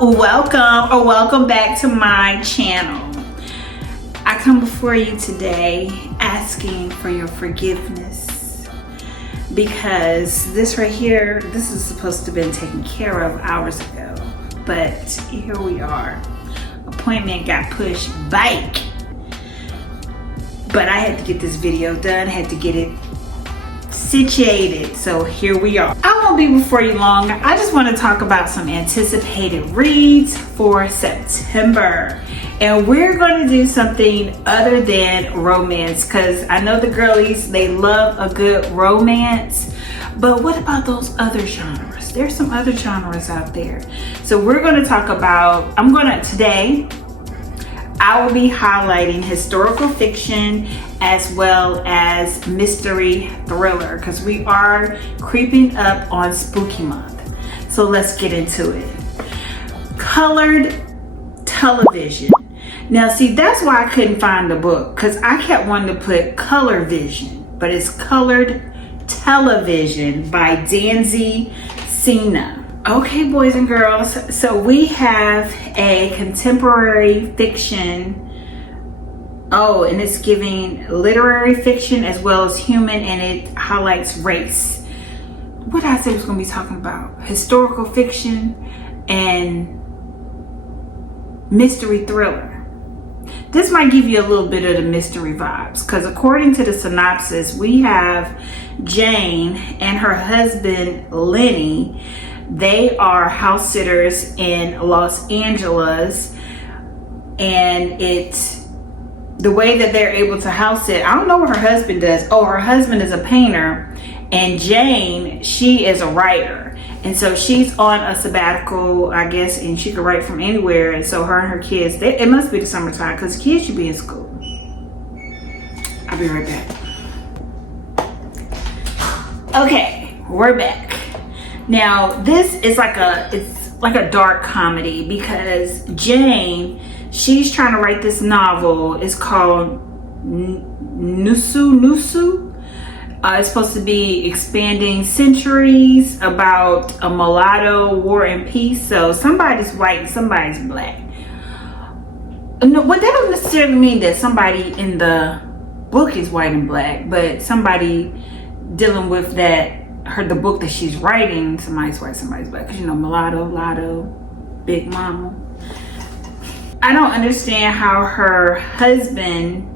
Welcome back to my channel. I come before you today asking for your forgiveness because this right here, this is supposed to have been taken care of hours ago, but here we are. Appointment got pushed back, but I had to get this video done, had to get it situated, so here we are. I won't be before you long. I just want to talk about some anticipated reads for September, and we're going to do something other than romance because I know the girlies, they love a good romance, but what about those other genres? There's some other genres out there, so we're going to talk about, today I will be highlighting historical fiction as well as mystery thriller because we are creeping up on spooky month. So let's get into it. Colored television. Now see, that's why I couldn't find the book because I kept wanting to put color vision, but it's Colored Television by Danzy Senna. Okay, boys and girls, so we have a contemporary fiction. Oh, and it's giving literary fiction as well as human, and it highlights race. What did I say I was going to be talking about? Historical fiction and mystery thriller. This might give you a little bit of the mystery vibes because according to the synopsis, we have Jane and her husband Lenny. They are house sitters in Los Angeles, and it's the way that they're able to house sit. I don't know what her husband does. Oh, her husband is a painter, and Jane, she is a writer, and so she's on a sabbatical, I guess, and she could write from anywhere. And so her and her kids, it must be the summertime because kids should be in school. I'll be right back. Okay, we're back. Now this is it's like a dark comedy because Jane, she's trying to write this novel. It's called Nusu. It's supposed to be expanding centuries about a mulatto war and peace. So somebody's white and somebody's black. No, but that don't necessarily mean that somebody in the book is white and black, but somebody dealing with that. The book that she's writing, somebody's white, somebody's black, because mulatto, lotto, big mama. I don't understand how her husband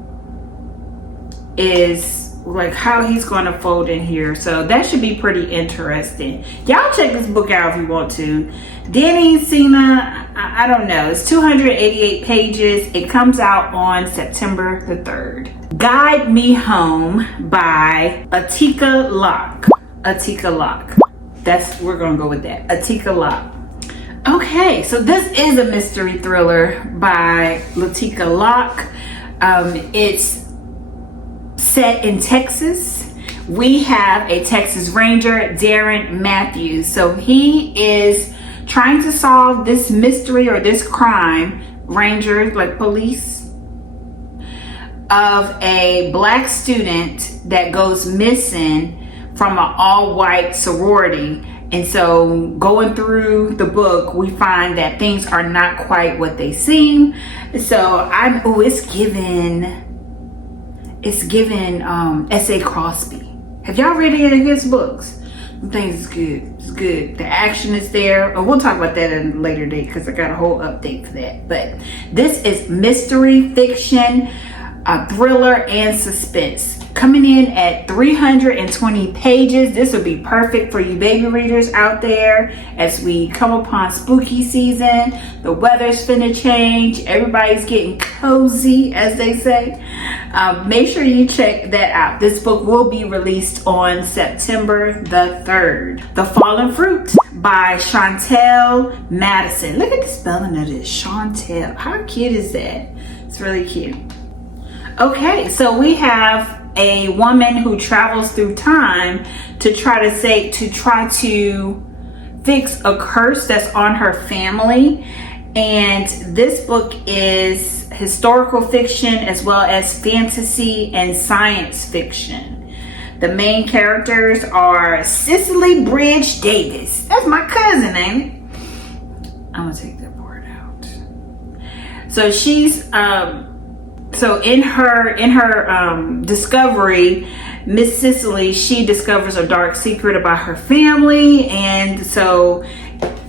is, like, how he's going to fold in here. So that should be pretty interesting. Y'all check this book out if you want to. Danzy Senna, I don't know. It's 288 pages. It comes out on September the 3rd. Guide Me Home by Atika Locke. Atika Locke. We're gonna go with that. Atika Locke. Okay, so this is a mystery thriller by Atika Locke. It's set in Texas. We have a Texas Ranger, Darren Matthews. So he is trying to solve this mystery or this crime, Ranger, like police, of a black student that goes missing from an all-white sorority. And so going through the book, we find that things are not quite what they seem. So it's given S.A. Crosby. Have y'all read any of his books? The things is good. It's good. The action is there. And we'll talk about that at a later date because I got a whole update for that. But this is mystery fiction, thriller, and suspense. Coming in at 320 pages. This would be perfect for you baby readers out there as we come upon spooky season. The weather's finna change. Everybody's getting cozy, as they say. Make sure you check that out. This book will be released on September the 3rd. The Fallen Fruit by Chantel Madison. Look at the spelling of this. Chantel. How cute is that? It's really cute. Okay, so we have a woman who travels through time to try to fix a curse that's on her family. And this book is historical fiction as well as fantasy and science fiction. The main characters are Cicely Bridge Davis. That's my cousin, ain't it? I'm gonna take that part out. So she's so in her discovery, Miss Cicely, she discovers a dark secret about her family, and so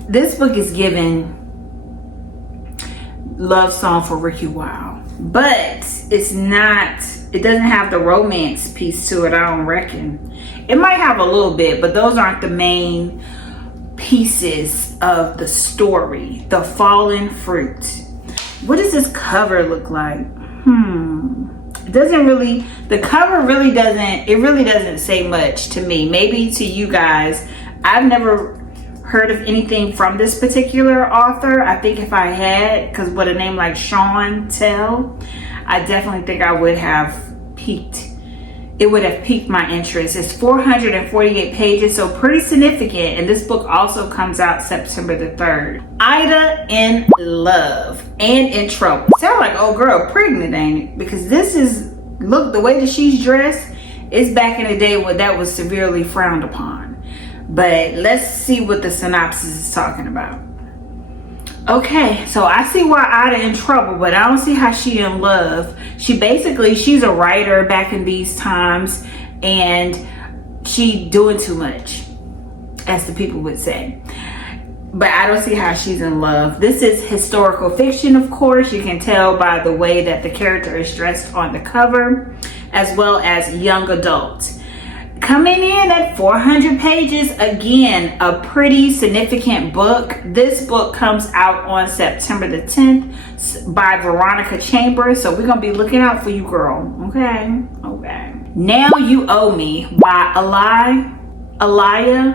this book is given love song for Ricky Wilde, but it's not. It doesn't have the romance piece to it. I don't reckon. It might have a little bit, but those aren't the main pieces of the story. The Fallen Fruit. What does this cover look like? It doesn't really, the cover really doesn't, it really doesn't say much to me. Maybe to you guys. I've never heard of anything from this particular author. I think if I had, because with a name like Sean Tell, I definitely think I would have piqued. It would have piqued my interest. It's 448 pages, so pretty significant. And this book also comes out September the 3rd. Ida in Love and in Trouble. Sound like old girl pregnant, ain't it? Because this is, look, the way that she's dressed is back in the day when that was severely frowned upon. But let's see what the synopsis is talking about. Okay, so I see why Ida in trouble, but I don't see how she in love. She's a writer back in these times, and she doing too much, as the people would say. But I don't see how she's in love. This is historical fiction, of course. You can tell by the way that the character is dressed on the cover, as well as young adult. Coming in at 400 pages, again, a pretty significant book. This book comes out on September the 10th by Veronica Chambers. So we're going to be looking out for you, girl. Okay. Now You Owe Me by Aaliyah.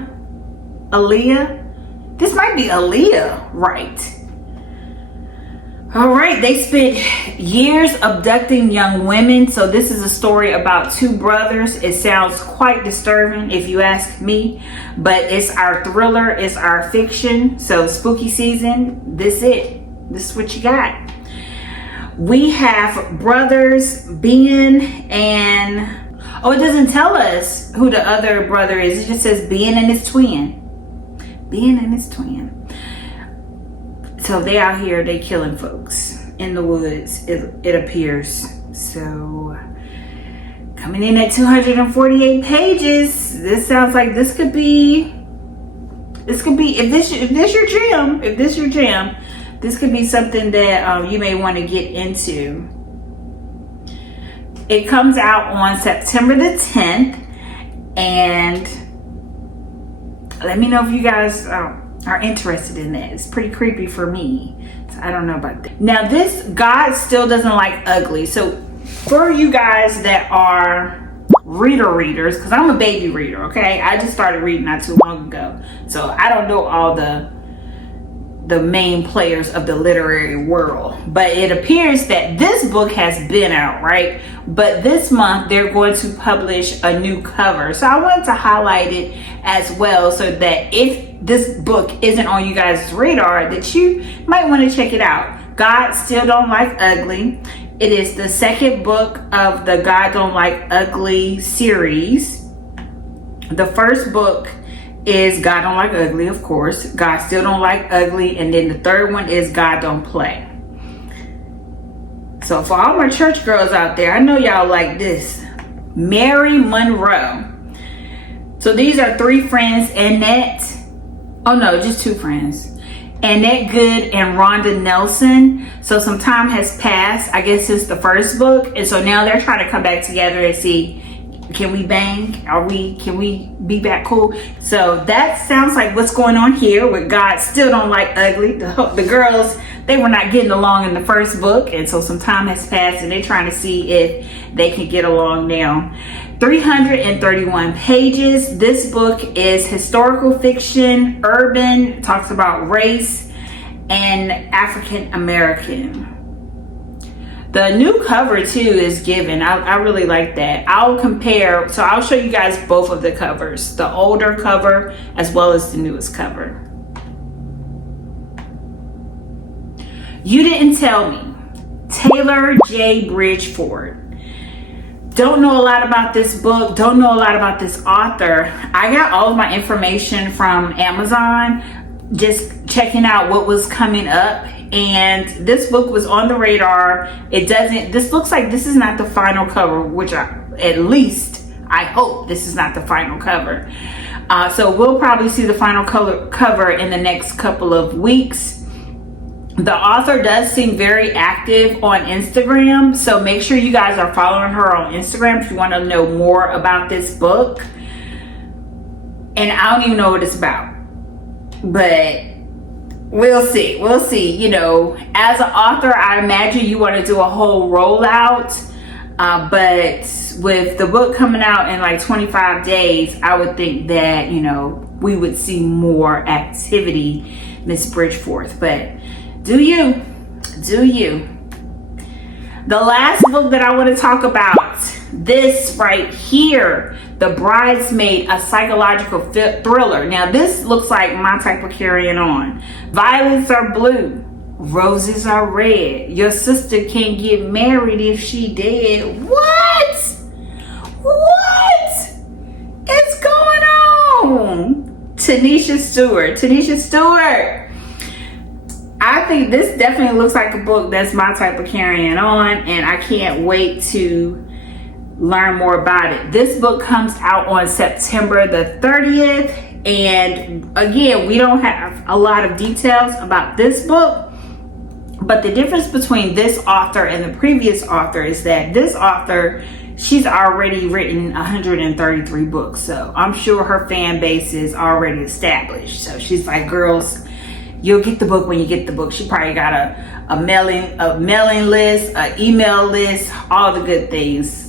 This might be Aaliyah, right? All right, they spent years abducting young women. So this is a story about two brothers. It sounds quite disturbing if you ask me, but it's our thriller, it's our fiction. So spooky season, this is what you got. We have brothers Ben and, oh, it doesn't tell us who the other brother is. It just says Ben and his twin. So they out here, they killing folks in the woods, it appears. So coming in at 248 pages, this sounds like this could be if this your jam, this could be something that you may want to get into. It comes out on September the 10th, and let me know if you guys are interested in that. It's pretty creepy for me, so I don't know about that. Now this, God Still Doesn't Like Ugly. So for you guys that are readers, because I'm a baby reader, okay? I just started reading not too long ago, so I don't know all the main players of the literary world, but it appears that this book has been out, right? But this month they're going to publish a new cover, so I wanted to highlight it as well, so that if this book isn't on you guys' radar, that you might want to check it out. God Still Don't Like Ugly. It is the second book of the God Don't Like Ugly series. The first book is God Don't Like Ugly, of course. God Still Don't Like Ugly. And then the third one is God Don't Play. So for all my church girls out there, I know y'all like this. Mary Monroe. So these are three friends, Annette. Oh no, just two friends. Annette Good and Rhonda Nelson. So some time has passed, I guess, since the first book. And so now they're trying to come back together and see, can we bang? Can we be back cool? So that sounds like what's going on here with God Still Don't Like Ugly. The girls, they were not getting along in the first book, and so some time has passed and they're trying to see if they can get along now. 331 pages. This book is historical fiction, urban, talks about race and African American. The new cover too is given. I really like that. I'll compare, so I'll show you guys both of the covers, the older cover as well as the newest cover. You Didn't Tell Me, Taylor J. Bridgeford. Don't know a lot about this book, don't know a lot about this author. I got all of my information from Amazon. just checking out what was coming up, and this book was on the radar. This looks like this is not the final cover, which at least I hope this is not the final cover. So we'll probably see the final cover in the next couple of weeks. The author does seem very active on Instagram, so make sure you guys are following her on Instagram if you want to know more about this book. And I don't even know what it's about, but we'll see. We'll see. You know, as an author, I imagine you want to do a whole rollout, but with the book coming out in like 25 days, I would think that, you know, we would see more activity, Miss Bridgeforth. But do you. The last book that I want to talk about, this right here, The Bridesmaid, a psychological thriller. Now this looks like my type of carrying on. Violets are blue, roses are red. Your sister can't get married if she dead. What is going on? Tanisha Stewart. I think this definitely looks like a book that's my type of carrying on, and I can't wait to learn more about it. This book comes out on September the 30th, and again, we don't have a lot of details about this book, but the difference between this author and the previous author is that this author, she's already written 133 books, so I'm sure her fan base is already established. So she's like, girls, you'll get the book when you get the book. She probably got a mailing list, an email list, all the good things.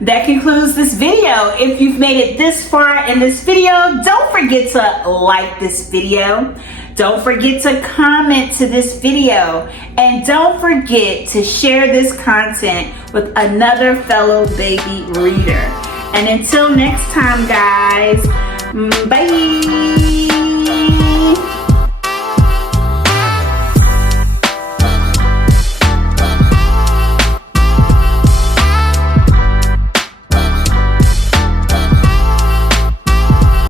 That concludes this video. If you've made it this far in this video, don't forget to like this video. Don't forget to comment to this video. And don't forget to share this content with another fellow baby reader. And until next time, guys, bye.